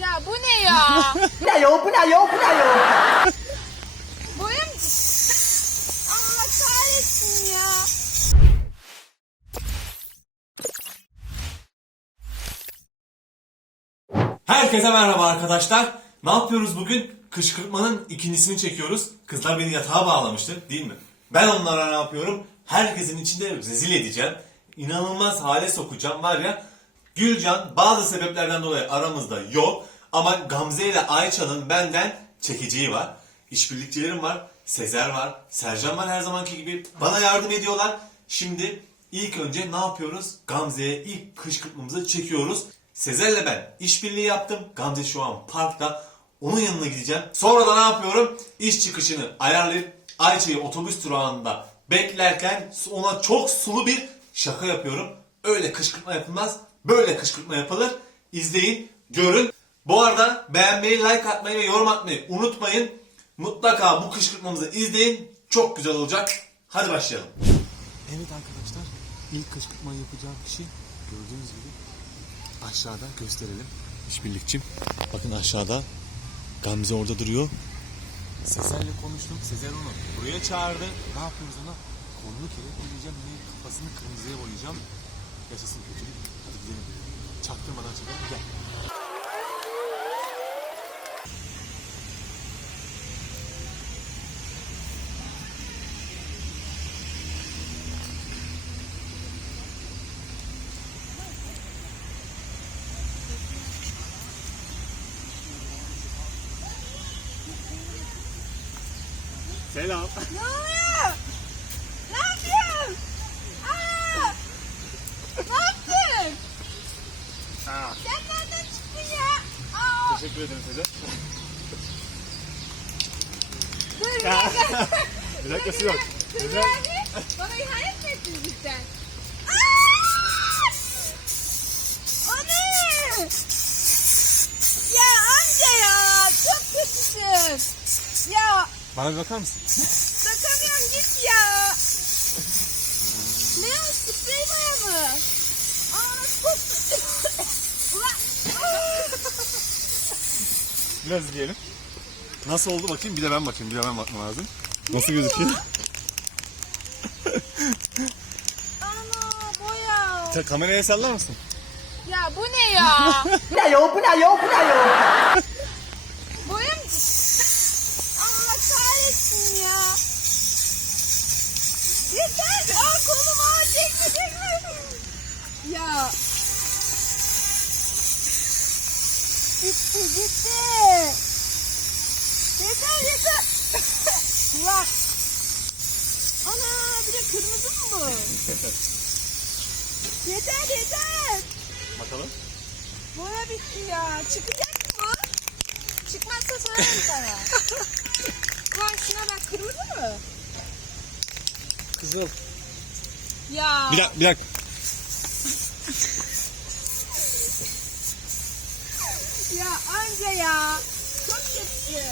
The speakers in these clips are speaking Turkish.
Ya bu ne ya? Bu ne yo? Bu ne yo? Bu ne yo? Boyum... Allah kahretsin ya. Herkese merhaba arkadaşlar. Ne yapıyoruz bugün? Kışkırtmanın ikincisini çekiyoruz. Kızlar beni yatağa bağlamıştı değil mi? Ben onlara ne yapıyorum? Herkesin içinde rezil edeceğim. İnanılmaz hale sokacağım var ya. Gülcan bazı sebeplerden dolayı aramızda yok. Ama Gamze ile Ayça'nın benden çekeceği var. İşbirlikçilerim var. Sezer var. Sercan var her zamanki gibi. Bana yardım ediyorlar. Şimdi ilk önce ne yapıyoruz? Gamze'ye ilk kışkırtmamızı çekiyoruz. Sezer'le ben işbirliği yaptım. Gamze şu an parkta. Onun yanına gideceğim. Sonra da ne yapıyorum? İş çıkışını ayarlayıp Ayça'yı otobüs durağında beklerken ona çok sulu bir şaka yapıyorum. Öyle kışkırtma yapılmaz. Böyle kışkırtma yapılır. İzleyin, görün. Bu arada beğenmeyi, like atmayı ve yorum atmayı unutmayın. Mutlaka bu kışkırtmamızı izleyin. Çok güzel olacak. Hadi başlayalım. Evet arkadaşlar, ilk kışkırtmayı yapacağım kişi gördüğünüz gibi aşağıda gösterelim. İşbirlikçim. Bakın aşağıda Gamze orada duruyor. Sezer'le konuştum. Sezer onu buraya çağırdı. Ne yapıyoruz ona? Kolunu kelepçeleyeceğim ve kafasını kırmızıya boyayacağım. Yaşasın kötülük. Hadi gidelim. Çaktırmadan çıkalım. Gel. Selam. Ne oluyor? Ne yapıyorsun? Aa! Ne yaptın? Ha, Sen nereden çıktın ya? Aa! teşekkür ederim Sezer. Dur bir dakika. Bir dakikası yok. Abi. Bana ihanet mi ettin cidden? Aa! O ne? Ya amca ya. Çok kötüsün. Ya Bana bir bakar mısın? bakamıyorum git ya. Ne o sprey boya Biraz izleyelim. Nasıl oldu bakayım? Bir de ben bakayım. Bir de ben bakmam lazım. Nasıl gözüküyor? Ana boya. Sen kameraya sallar mısın? Ya bu ne ya? Bu ne yo? Bu ne yo? Bu ne yo? Boyum... Allah kahretsin ya. Yeter. Aa kolum aa çekme çekme. Ya. Gitti gitti. Yeter yeter. Ulan. Ana bir de kırmızı mı bu? yeter yeter. Bakalım. Boya bitti ya. Çıkacak mı? Çıkmazsa sorarım sana. Ulan şuna bak kırmızı mı? Kızıl. Ya. Bir dakika, bir dakika. Ya anca ya. Çok kötü.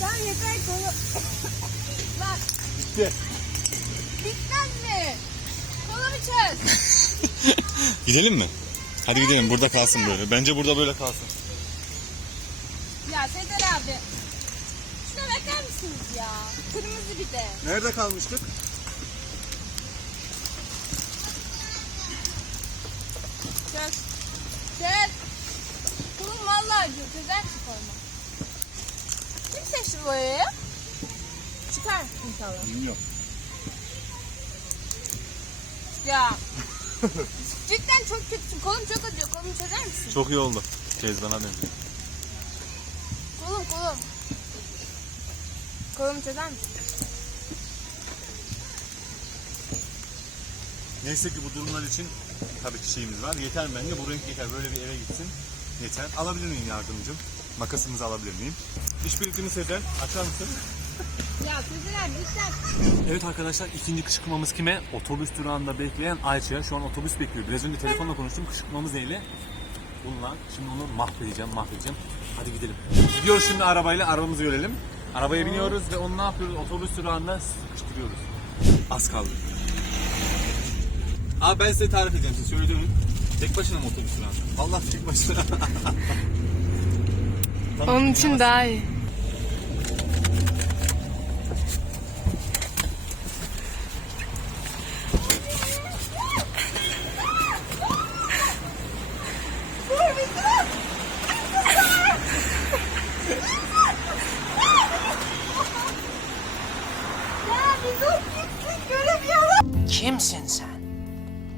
Sen yeter kolu. Bak Bitti. bitmez mi? Kolumu çöz. Gidelim mi? Hadi gidelim. Burada kalsın böyle. Bence burada böyle kalsın. Ya Sezer abi. Mısınız ya? Kırmızı bir de. Nerede kalmıştık? Çöz. Çöz. Kolum vallahi acıyor. Çözer mi kolumu? Kim seçti bu boyayı? Çıkar inşallah. Bilmiyorum. Ya. Cidden çok kötüsün. Kolum çok acıyor. Kolumu çözer misin? Çok iyi oldu. Kezban'a benziyor. Kolum kolum. Kolumu çözer misin? Neyse ki bu durumlar için tabii ki şeyimiz var. Yeter bence. Bu renk yeter. Böyle bir eve gitsin. Yeter. Alabilir miyim yardımcım? Makasımızı alabilir miyim? İşbirlikini Sezer. Açar mısın? Ya Sezer abi. Evet arkadaşlar ikinci kışkırtmamız kime? Otobüs durağında bekleyen Ayça'ya. Şu an otobüs bekliyor. Biraz önce telefonla konuştum. Kışkırtmamız neyle? Bununla. Şimdi onu mahvedeceğim, mahvedeceğim. Hadi gidelim. Gidiyoruz şimdi arabayla. Arabamızı görelim. Arabaya biniyoruz ve onu ne yapıyoruz? Otobüs durağında sıkıştırıyoruz. Az kaldı. Abi ben size tarif edeceğim size söylüyorum. Tek başına mı otobüsün abi? Allah tek başına. Onun için daha iyi. Kimsin sen?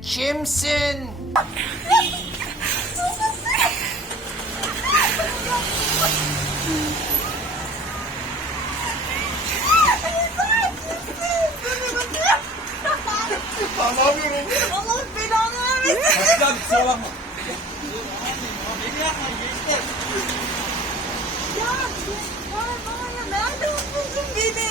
Kimsin? Allah belanı vermesin. Abi kusura bakma. Ya var var ya nerede buldun beni?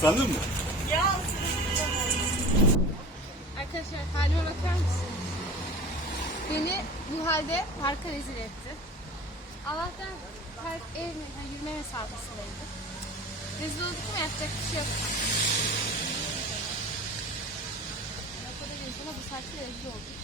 Sandın mı? Arkadaşlar halime bakar mısınız? Beni bu halde parka rezil etti. Allah'tan park ev yani yürüme mesafesindeydi. Rezil olduk ama yapacak bir şey yok. Lafa da gelmiş ama bu saatte rezil olduk.